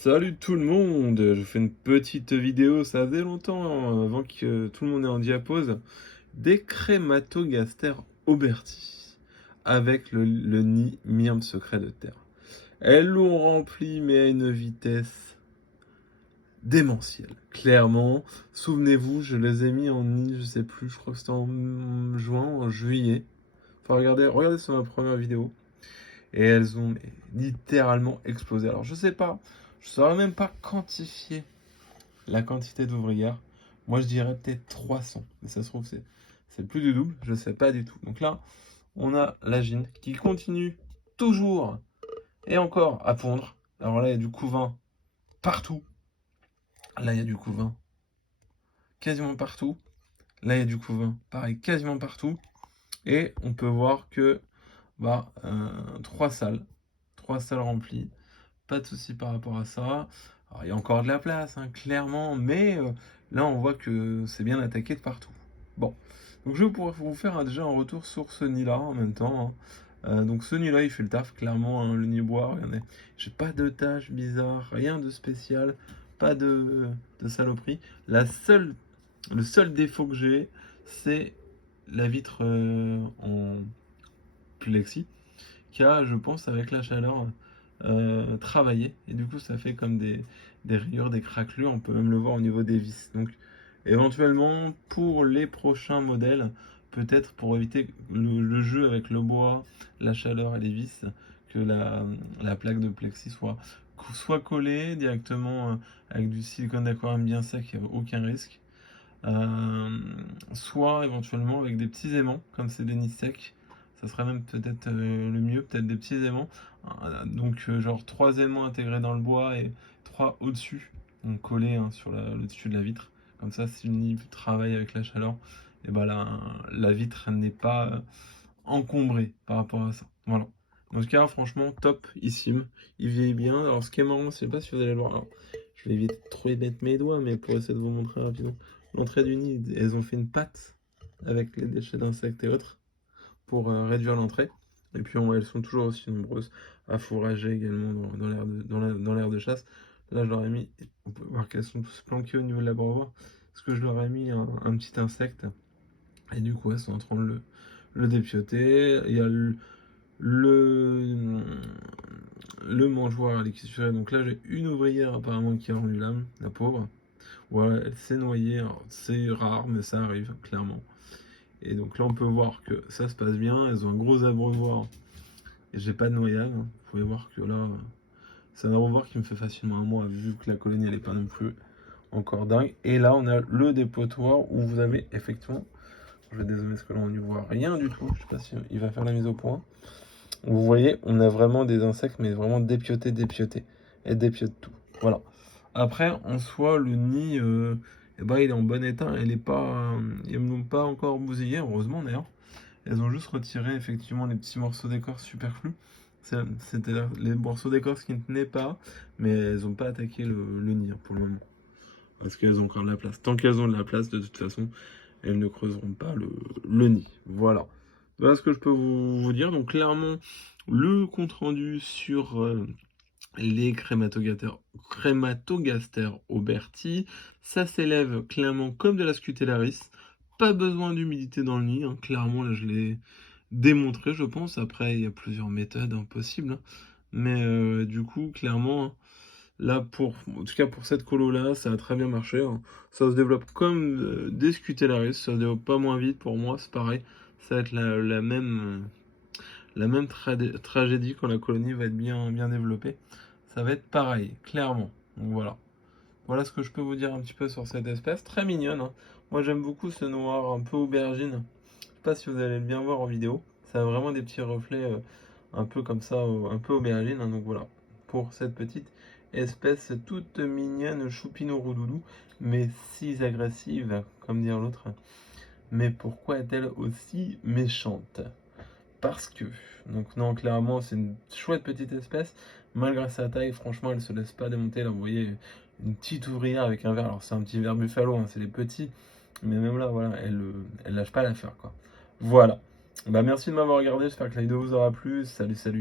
Salut tout le monde, je fais une petite vidéo, ça faisait longtemps avant que tout le monde ait en diapose, des Crématogaster Auberti, avec le nid myrme secret de terre. Elles l'ont rempli mais à une vitesse démentielle, clairement. Souvenez-vous, je les ai mis en nid, je sais plus, je crois que c'était en juin, en juillet. Enfin regardez sur ma première vidéo. Et elles ont littéralement explosé. Alors je sais pas, je saurais même pas quantifier la quantité d'ouvrières. Moi je dirais peut-être 300. Mais ça se trouve c'est plus du double, je sais pas du tout. Donc là, on a la gine qui continue toujours et encore à pondre. Alors là, il y a du couvain partout. Là, il y a du couvain quasiment partout. Là, il y a du couvain pareil quasiment partout. Et on peut voir que bah, 3 salles remplies. Pas de souci par rapport à ça. Alors, il y a encore de la place, hein, clairement, mais là on voit que c'est bien attaqué de partout. Bon, donc je vais pouvoir vous faire déjà un retour sur ce nid-là en même temps, hein. Donc ce nid-là, il fait le taf, clairement, hein, le nid bois, regardez. J'ai pas de tâches bizarres, rien de spécial, pas de saloperie. Le seul défaut que j'ai, c'est la vitre en plexi, qui a, je pense, avec la chaleur, travaillé. Et du coup, ça fait comme des rayures, des craquelures. On peut même le voir au niveau des vis. Donc, éventuellement, pour les prochains modèles, peut-être pour éviter le jeu avec le bois, la chaleur et les vis, que la plaque de plexi soit collée directement avec du silicone d'aquarium bien sec, il n'y a aucun risque. Soit éventuellement avec des petits aimants, comme c'est des nids secs, ça serait même peut-être le mieux, peut-être des petits aimants. Donc genre 3 aimants intégrés dans le bois et 3 au-dessus, donc collés, hein, sur le dessus de la vitre. Comme ça, si le nid travaille avec la chaleur, et ben la vitre n'est pas encombrée par rapport à ça. Voilà. En tout cas, franchement, topissime. Il vieillit bien. Alors, ce qui est marrant, je sais pas si vous allez le voir. Alors, je vais éviter de trop y mettre mes doigts, mais pour essayer de vous montrer rapidement. L'entrée du nid, elles ont fait une patte avec les déchets d'insectes et autres pour réduire l'entrée. Et puis, elles sont toujours aussi nombreuses à fourrager également dans l'aire de chasse. Là, je leur ai mis, on peut voir qu'elles sont tous planquées au niveau de la l'abreuvoir, parce que je leur ai mis un petit insecte. Et du coup, elles sont en train de le dépioter. Il y a le, le mangeoire à l'équilibre. Donc là, j'ai une ouvrière apparemment qui a rendu l'âme, la pauvre. Voilà, elle s'est noyée. C'est rare, mais ça arrive, clairement. Et donc là, on peut voir que ça se passe bien. Elles ont un gros abreuvoir. Et j'ai pas de noyade. Vous pouvez voir que là, c'est un abreuvoir qui me fait facilement un mois, vu que la colonie, elle est pas non plus encore dingue. Et là, on a le dépotoir où vous avez effectivement. Je vais dézoomer parce que là, on n'y voit rien du tout. Je sais pas si il va faire la mise au point. Vous voyez, on a vraiment des insectes, mais vraiment dépiotés. Et dépiote tout. Voilà. Après, en soi, le nid, eh ben, il est en bon état. Ils ne l'ont pas encore bousillé, heureusement d'ailleurs. Elles ont juste retiré effectivement les petits morceaux d'écorce superflus. C'était les morceaux d'écorce qui ne tenaient pas, mais elles n'ont pas attaqué le nid, hein, pour le moment. Parce qu'elles ont encore de la place. Tant qu'elles ont de la place, de toute façon, elles ne creuseront pas le nid. Voilà. Voilà ce que je peux vous dire. Donc clairement, le compte rendu sur les Crématogaster Auberti, ça s'élève clairement comme de la Scutellaris. Pas besoin d'humidité dans le nid, hein. Clairement, là je l'ai démontré, je pense. Après, il y a plusieurs méthodes possibles, hein. Mais du coup, clairement, hein, là, en tout cas pour cette colo-là, ça a très bien marché, hein. Ça se développe comme des Scutellaris, ça se développe pas moins vite pour moi, c'est pareil. Ça va être la même tragédie quand la colonie va être bien développée. Ça va être pareil, clairement. Donc voilà. Voilà ce que je peux vous dire un petit peu sur cette espèce. Très mignonne, hein. Moi j'aime beaucoup ce noir un peu aubergine. Je sais pas si vous allez le bien voir en vidéo. Ça a vraiment des petits reflets un peu comme ça, un peu aubergine, hein. Donc voilà. Pour cette petite espèce toute mignonne, choupinou roudoudou, mais si agressive, comme dire l'autre. Mais pourquoi est-elle aussi méchante? Parce que, donc non, clairement, c'est une chouette petite espèce. Malgré sa taille, franchement, elle se laisse pas démonter. Là, vous voyez, une petite ouvrière avec un verre. Alors, c'est un petit verre buffalo, hein, c'est les petits. Mais même là, voilà, elle lâche pas l'affaire, quoi. Voilà. Bah, merci de m'avoir regardé. J'espère que la vidéo vous aura plu. Salut, salut.